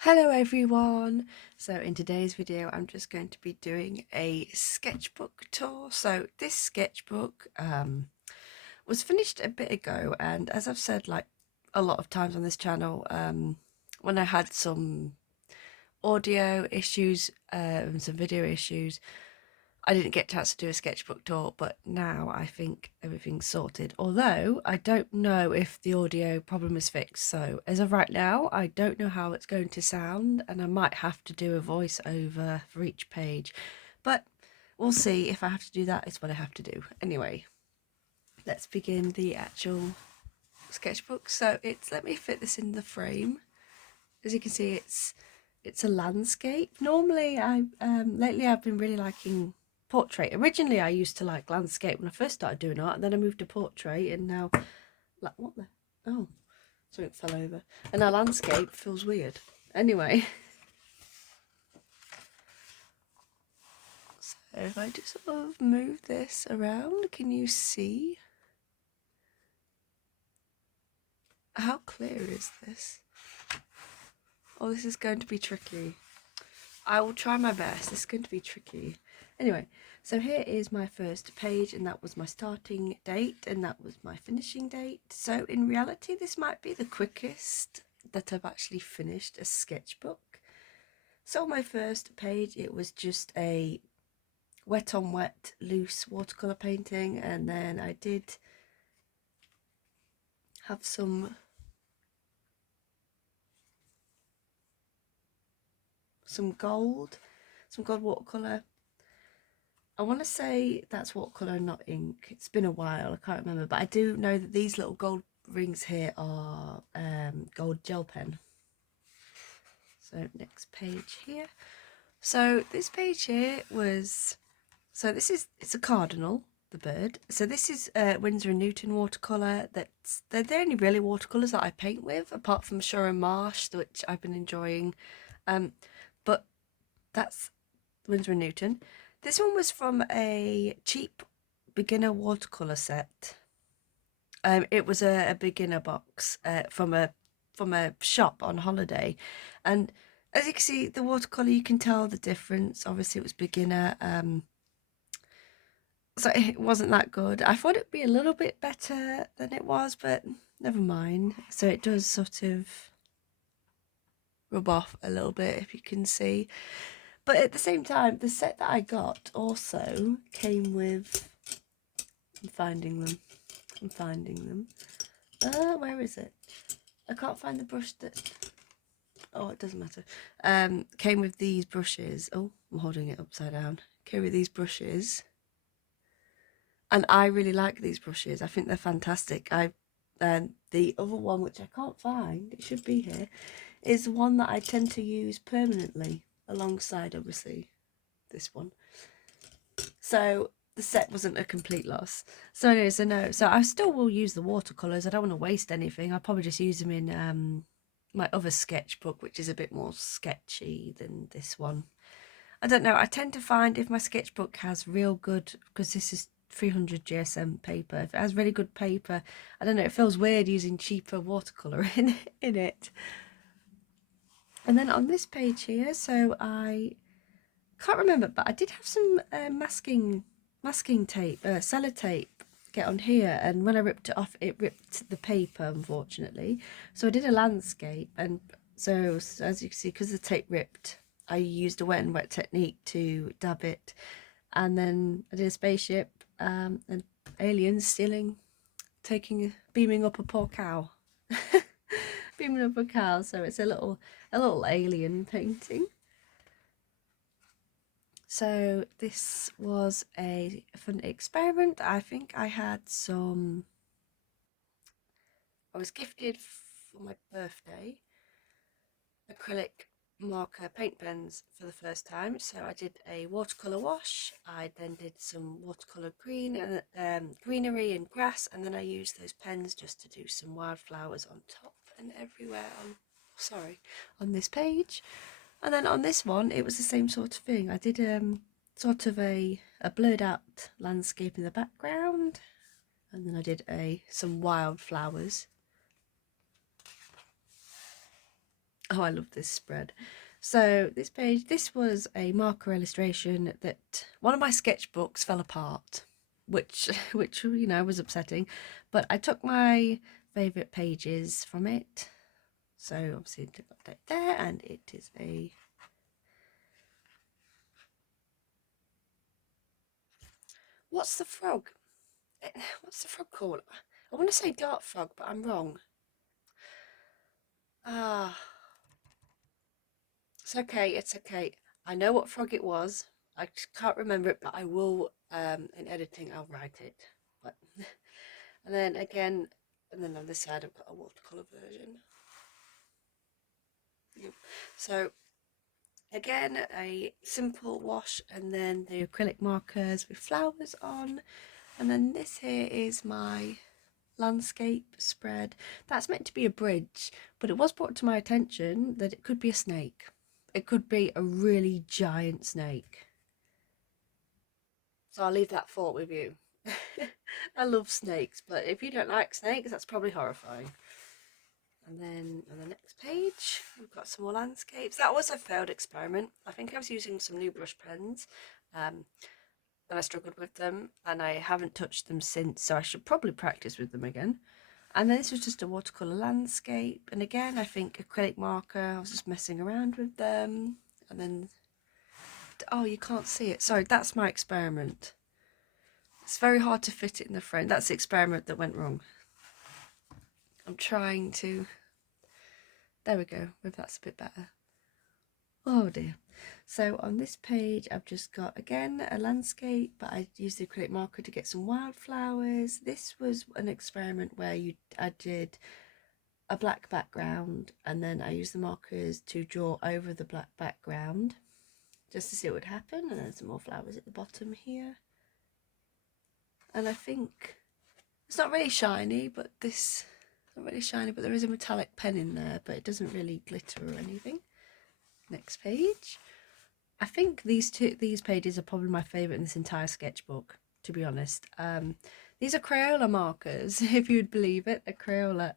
Hello everyone! So in today's video I'm just going to be doing a sketchbook tour. So this sketchbook was finished a bit ago, and as I've said like a lot of times on this channel, when I had some audio issues and some video issues, I didn't get a chance to do a sketchbook tour, but now I think everything's sorted. Although I don't know if the audio problem is fixed. So as of right now, I don't know how it's going to sound, and I might have to do a voiceover for each page. But we'll see. If I have to do that, it's what I have to do. Anyway, let's begin the actual sketchbook. So let me fit this in the frame. As you can see, it's a landscape. Normally lately I've been really liking portrait. Originally I used to like landscape when I first started doing art, and then I moved to portrait, and now like what the oh something fell over, and now landscape feels weird. Anyway, so if I just sort of move this around, can you see how clear is this? Oh, this is going to be tricky. I will try my best. This is going to be tricky. Anyway, so here is my first page, and that was my starting date, and that was my finishing date. So in reality, this might be the quickest that I've actually finished a sketchbook. So on my first page, it was just a wet on wet loose watercolour painting, and then I did have some gold watercolour. I want to say that's watercolour, not ink. It's been a while, I can't remember, but I do know that these little gold rings here are gold gel pen. So next page here. So this page here was, it's a cardinal, the bird. So this is Winsor & Newton watercolour. They're the only really watercolours that I paint with, apart from Shore and Marsh, which I've been enjoying. But that's Winsor & Newton. This one was from a cheap beginner watercolour set. It was a beginner box from a shop on holiday, and as you can see, the watercolour, you can tell the difference. Obviously, it was beginner, so it wasn't that good. I thought it'd be a little bit better than it was, but never mind. So it does sort of rub off a little bit, if you can see. But at the same time, the set that I got also came with, I'm finding them. Where is it? I can't find the brush that, oh, it doesn't matter. Came with these brushes. Oh, I'm holding it upside down. Came with these brushes. And I really like these brushes. I think they're fantastic. The other one, which I can't find, it should be here, is one that I tend to use permanently alongside, obviously, this one. So the set wasn't a complete loss. So anyway, so I still will use the watercolours. I don't want to waste anything. I'll probably just use them in my other sketchbook, which is a bit more sketchy than this one. I don't know. I tend to find if my sketchbook has real good, because this is 300 GSM paper, if it has really good paper, I don't know, it feels weird using cheaper watercolour in it. And then on this page here, so I can't remember, but I did have some masking tape, sellotape get on here, and when I ripped it off, it ripped the paper, unfortunately. So I did a landscape, and so as you can see, because the tape ripped, I used a wet and wet technique to dab it, and then I did a spaceship and aliens beaming up a poor cow. Beaming up a cow, so it's a little alien painting. So this was a fun experiment. I think I was gifted for my birthday acrylic marker paint pens for the first time. So I did a watercolour wash. I then did some watercolour green and greenery and grass, and then I used those pens just to do some wildflowers on top and everywhere on this page. And then on this one, it was the same sort of thing. I did sort of a blurred out landscape in the background, and then I did some wildflowers Oh, I love this spread. So this page, this was a marker illustration that one of my sketchbooks fell apart, which you know was upsetting. But I took my favourite pages from it. So obviously took that there, and it is a what's the frog? What's the frog called? I want to say dart frog, but I'm wrong. Ah, it's okay. It's okay. I know what frog it was. I just can't remember it, but I will. In editing, I'll write it. But and then again, and then on this side, I've got a watercolor version. Yep. So again, a simple wash, and then the acrylic markers with flowers on, and then this here is my landscape spread. That's meant to be a bridge, but it was brought to my attention that it could be a snake. It could be a really giant snake. So I'll leave that thought with you. I love snakes, but if you don't like snakes, that's probably horrifying. And then on the next page, we've got some more landscapes. That was a failed experiment. I think I was using some new brush pens, and I struggled with them, and I haven't touched them since, so I should probably practice with them again. And then this was just a watercolour landscape, and again I think acrylic marker, I was just messing around with them. And then, oh, you can't see it, sorry, that's my experiment. It's very hard to fit it in the frame. That's the experiment that went wrong. I'm trying to, there we go, maybe that's a bit better. Oh dear. So on this page I've just got again a landscape, but I used the acrylic marker to get some wildflowers. This was an experiment where I did a black background, and then I used the markers to draw over the black background just to see what would happen, and then some more flowers at the bottom here. And I think it's not really shiny, but this not really shiny, but there is a metallic pen in there, but it doesn't really glitter or anything. Next page. I think these pages are probably my favourite in this entire sketchbook, to be honest. These are Crayola markers, if you'd believe it. A Crayola.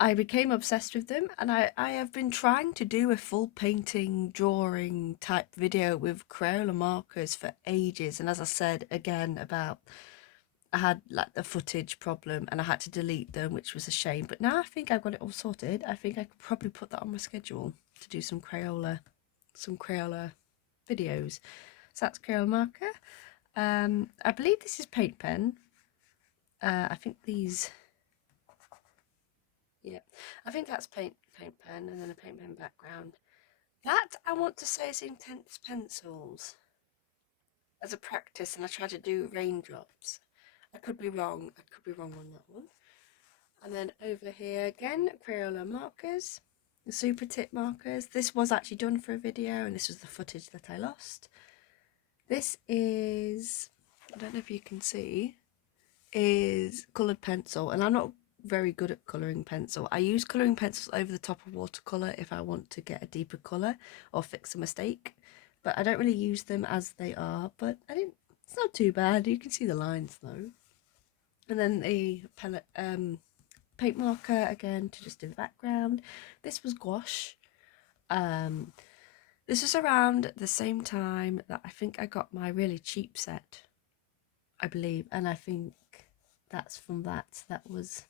I became obsessed with them, and I have been trying to do a full painting, drawing type video with Crayola markers for ages. And as I said again about, I had like the footage problem and I had to delete them, which was a shame. But now I think I've got it all sorted. I think I could probably put that on my schedule to do some Crayola videos. So that's Crayola marker. I believe this is paint pen. I think these, yeah, I think that's paint pen, and then a paint pen background. That I want to say is Intense Pencils as a practice, and I try to do raindrops. I could be wrong. I could be wrong on that one. And then over here again, Crayola markers, the super tip markers. This was actually done for a video, and this was the footage that I lost. This is, I don't know if you can see, is coloured pencil, and I'm not very good at colouring pencil. I use colouring pencils over the top of watercolour if I want to get a deeper colour or fix a mistake, but I don't really use them as they are. But it's not too bad. You can see the lines though. And then the palette paint marker again to just do the background. This was gouache. This was around the same time that I think I got my really cheap set, I believe, and I think that's from that. That was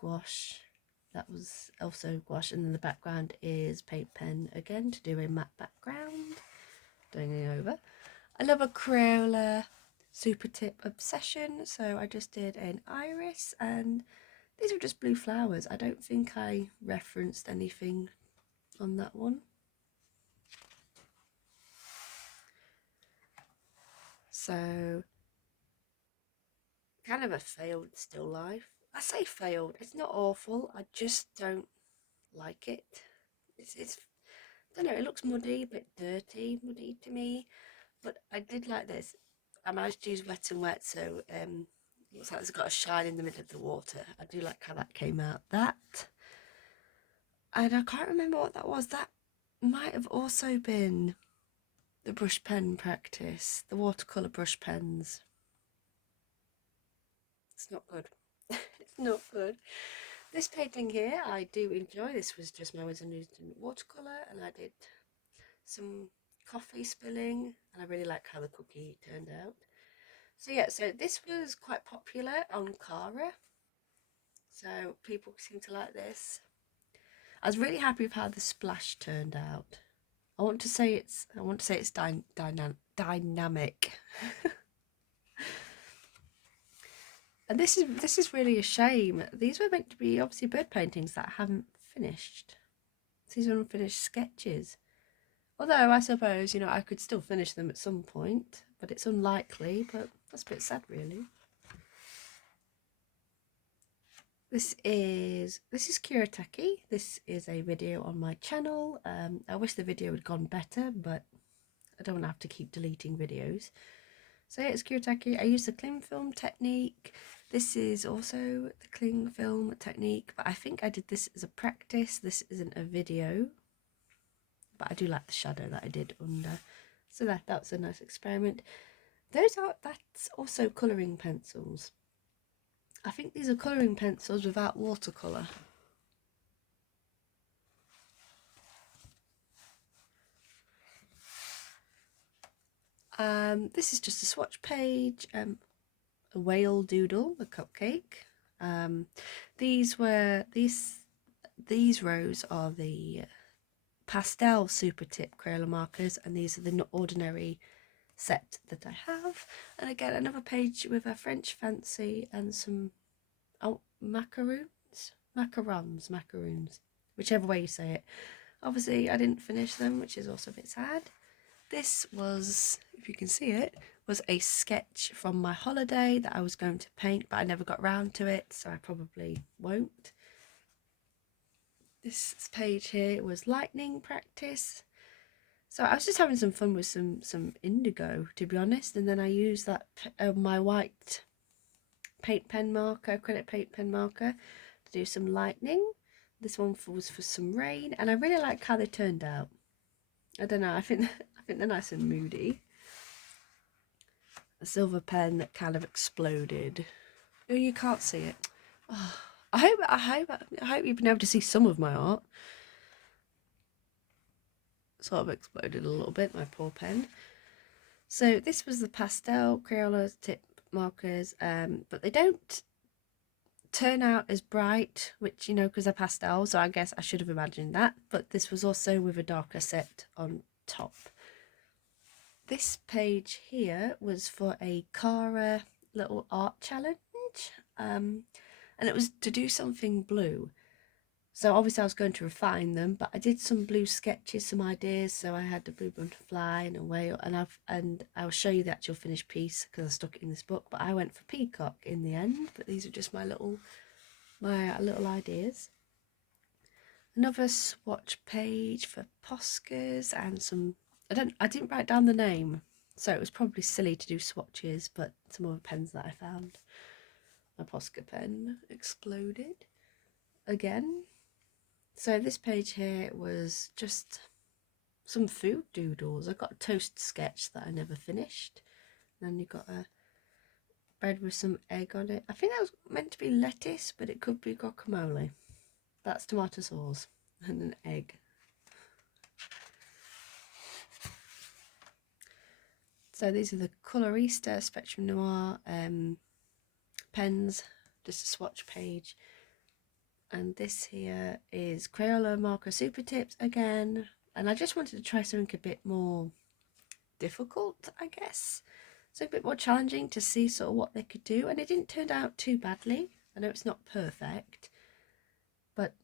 gouache. That was also gouache, and then the background is paint pen again to do a matte background. Doing it over. I love a Crayola super tip obsession, so I just did an iris, and these are just blue flowers. I don't think I referenced anything on that one. So kind of a failed still life. I say failed, it's not awful, I just don't like it. It's I don't know, it looks muddy, a bit dirty, muddy to me, but I did like this. I managed to use wet and wet, so looks like it's got a shine in the middle of the water. I do like how that came out. That, and I can't remember what that was. That might have also been the brush pen practice, the watercolour brush pens. It's not good. It's not good. This painting here I do enjoy. This was just my Wizard watercolour, and I did some coffee spilling, and I really like how the cookie turned out. So yeah, so this was quite popular on Cara, so people seem to like this. I was really happy with how the splash turned out. I want to say it's dynamic. And this is really a shame. These were meant to be obviously bird paintings that I haven't finished. These are unfinished sketches. Although I suppose, you know, I could still finish them at some point, but it's unlikely, but that's a bit sad really. This is Chatty. This is a video on my channel. I wish the video had gone better, but I don't want to have to keep deleting videos. So yeah, it's Chatty. I use the cling film technique. This is also the cling film technique, but I think I did this as a practice. This isn't a video, but I do like the shadow that I did under. So that's a nice experiment. That's also colouring pencils. I think these are colouring pencils without watercolour. This is just a swatch page, a whale doodle, a cupcake. These rows are the pastel super tip Crayola markers, and these are the ordinary set that I have. And again, another page with a French fancy and some macaroons, whichever way you say it. Obviously I didn't finish them, which is also a bit sad. This was, if you can see it, was a sketch from my holiday that I was going to paint, but I never got round to it, so I probably won't. This page here was lightning practice. So I was just having some fun with some indigo, to be honest, and then I used that my white paint pen marker, acrylic paint pen marker, to do some lightning. This one was for some rain, and I really like how they turned out. I don't know, I think they're nice and moody. A silver pen that kind of exploded. Oh, you can't see it. Oh, I hope you've been able to see some of my art. Sort of exploded a little bit, my poor pen. So this was the pastel Crayola tip markers, but they don't turn out as bright, which, you know, because they're pastel, so I guess I should have imagined that. But this was also with a darker set on top. This page here was for a Cara little art challenge, and it was to do something blue. So obviously I was going to refine them, but I did some blue sketches, some ideas. So I had the blue butterfly and a whale, and I'll show you the actual finished piece because I stuck it in this book. But I went for peacock in the end. But these are just my little ideas. Another swatch page for Poscas and some. I didn't write down the name, so it was probably silly to do swatches. But some other pens that I found. My Posca pen exploded again. So this page here was just some food doodles. I got a toast sketch that I never finished. And then you got a bread with some egg on it. I think that was meant to be lettuce, but it could be guacamole. That's tomato sauce and an egg. So these are the Colorista Spectrum Noir pens, just a swatch page. And this here is Crayola marker super tips again, and I just wanted to try something a bit more difficult, I guess, so a bit more challenging to see sort of what they could do. And it didn't turn out too badly. I know it's not perfect, but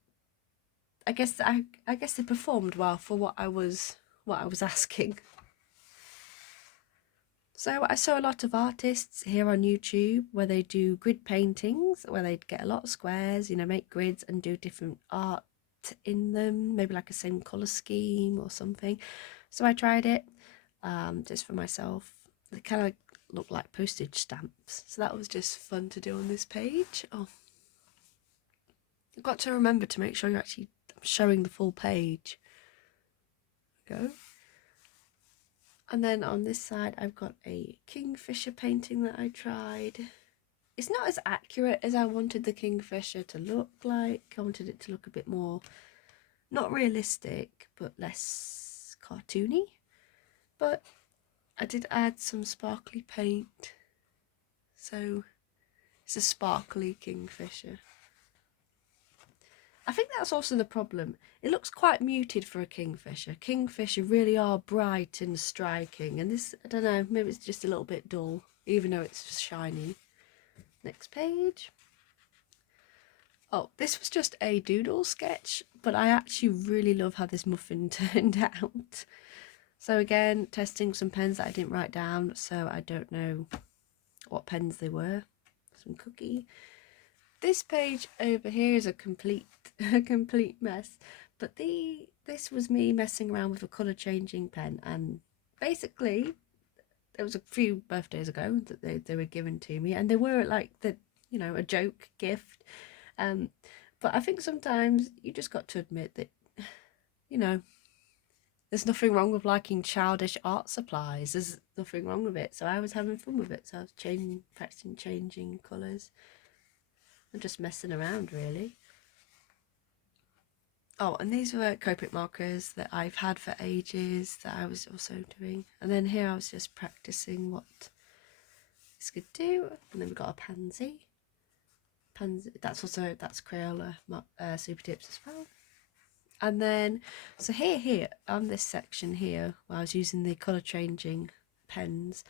I guess they performed well for what I was asking. So I saw a lot of artists here on YouTube where they do grid paintings, where they get a lot of squares, you know, make grids and do different art in them, maybe like a same colour scheme or something. So I tried it just for myself. They kind of look like postage stamps, so that was just fun to do on this page. Oh, I've got to remember to make sure you're actually showing the full page. Go. And then on this side I've got a kingfisher painting that I tried. it's not as accurate as I wanted the Kingfisher to look like. I wanted it to look a bit more, not realistic, but less cartoony. But I did add some sparkly paint, so it's a sparkly Kingfisher. I think that's also the problem. It looks quite muted for a Kingfisher. Kingfisher really are bright and striking, and this, I don't know, maybe it's just a little bit dull, even though it's shiny. Next page. Oh, this was just a doodle sketch, but I actually really love how this muffin turned out. So again, testing some pens that I didn't write down, so I don't know what pens they were. Some cookie. This page over here is a complete mess, but this was me messing around with a colour changing pen, and basically there was a few birthdays ago that they were given to me, and they were like a joke gift. But I think sometimes you just got to admit that there's nothing wrong with liking childish art supplies. There's nothing wrong with it. So I was having fun with it. So I was practicing changing colours and just messing around, really. Oh, and these were Copic markers that I've had for ages that I was also doing. And then here I was just practicing what this could do. And then we've got a pansy. That's Crayola Super Tips as well. And then, so here on this section here, where I was using the colour changing pens,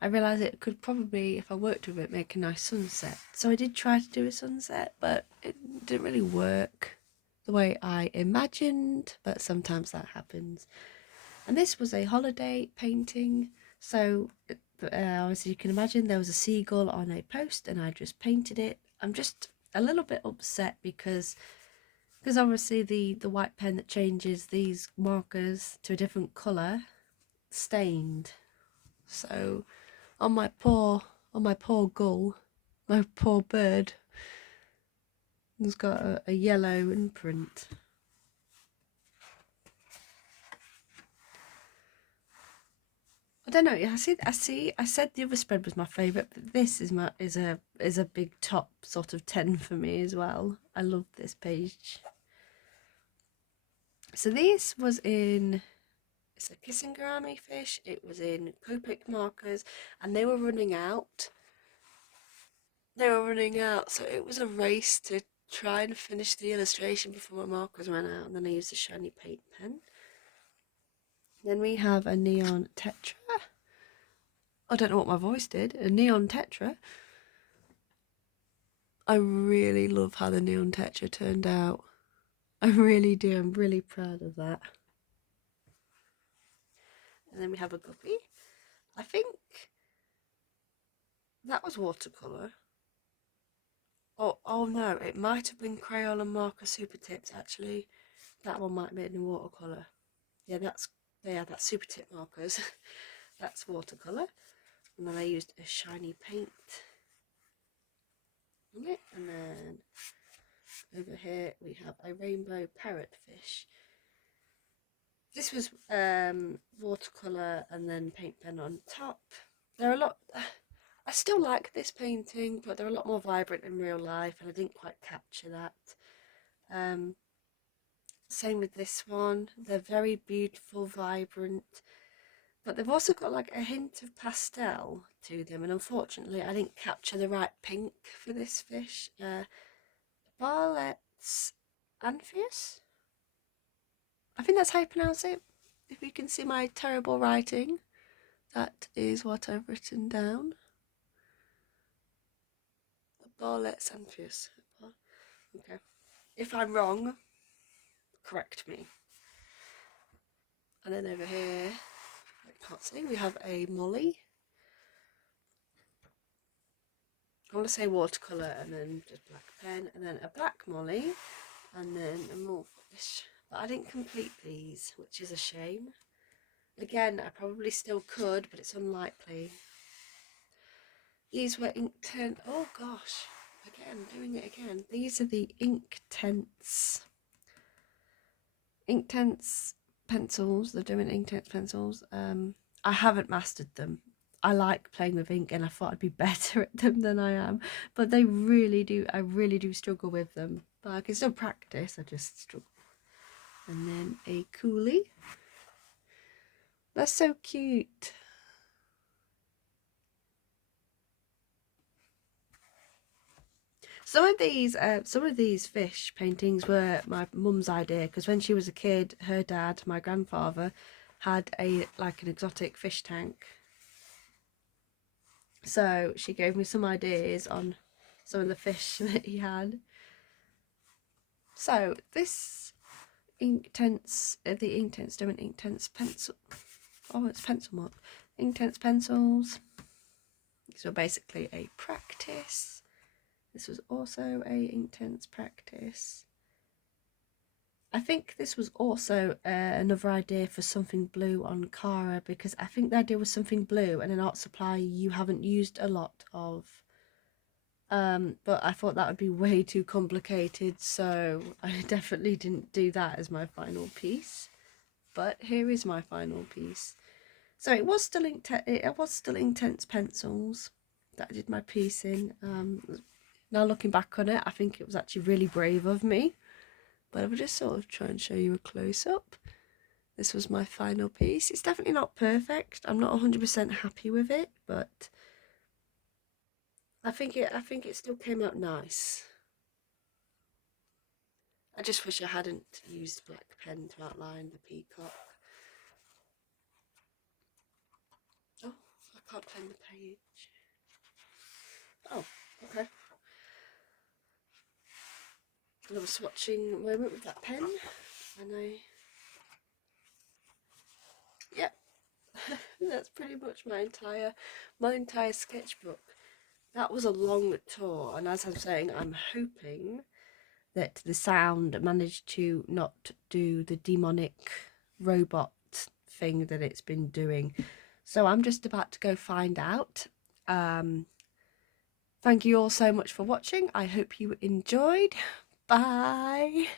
I realised it could probably, if I worked with it, make a nice sunset. So I did try to do a sunset, but it didn't really work the way I imagined, but sometimes that happens. And this was a holiday painting, so as you can imagine, there was a seagull on a post and I just painted it. I'm just a little bit upset because obviously the white pen that changes these markers to a different colour stained. So on my poor gull, my poor bird, has got a yellow imprint. I don't know. I see. I said the other spread was my favourite, but this is a big top sort of 10 for me as well. I love this page. So this was in, it's a Kissingerami fish. It was in Copic markers, and they were running out. So it was a race to try and finish the illustration before my markers ran out, and then I used a shiny paint pen. Then we have a neon tetra. I don't know what my voice did. A neon tetra. I really love how the neon tetra turned out. I really do. I'm really proud of that. And then we have a guppy. I think that was watercolour. Oh no, it might have been Crayola marker Super Tips actually. That one might have been in watercolour. Yeah, that's Super Tip markers. That's watercolour. And then I used a shiny paint on it. And then over here we have a rainbow parrotfish. This was watercolour and then paint pen on top. There are a lot. I still like this painting, but they're a lot more vibrant in real life, and I didn't quite capture that. Same with this one. They're very beautiful, vibrant, but they've also got like a hint of pastel to them, and unfortunately I didn't capture the right pink for this fish. Barlett's Anpheus? I think that's how you pronounce it. If you can see my terrible writing, that is what I've written down. Barlett's Anpheus. Okay. If I'm wrong, correct me. And then over here, I can't see, we have a molly. I want to say watercolour and then just black pen, and then a black molly, and then a more fish. But I didn't complete these, which is a shame. Again, I probably still could, but it's unlikely. These were Inktense. Oh gosh, again, doing it again. These are the Inktense pencils. They're doing Inktense pencils. I haven't mastered them. I like playing with ink, and I thought I'd be better at them than I am, but they really do, I really do struggle with them, but I can still practice, I just struggle. And then a coolie. That's so cute. Some of these fish paintings were my mum's idea, because when she was a kid, her dad, my grandfather, had an exotic fish tank. So she gave me some ideas on some of the fish that he had. So this Inktense, the Inktense Doing Inktense pencil. Oh, it's pencil mark. Inktense pencils. These were basically a practice. This was also a Inktense practice. I think this was also another idea for something blue on Cara, because I think the idea was something blue and an art supply you haven't used a lot of. But I thought that would be way too complicated, so I definitely didn't do that as my final piece. But here is my final piece. So it was still Inktense pencils that I did my piece in. Now looking back on it, I think it was actually really brave of me. But I will just sort of try and show you a close-up. This was my final piece. It's definitely not perfect. I'm not 100% happy with it, but I think it still came out nice. I just wish I hadn't used black pen to outline the peacock. Oh, I can't find the page. Oh, okay. Another swatching moment with that pen, and yep, that's pretty much my entire sketchbook. That was a long tour, and as I'm saying, I'm hoping that the sound managed to not do the demonic robot thing that it's been doing. So I'm just about to go find out. Thank you all so much for watching. I hope you enjoyed. Bye.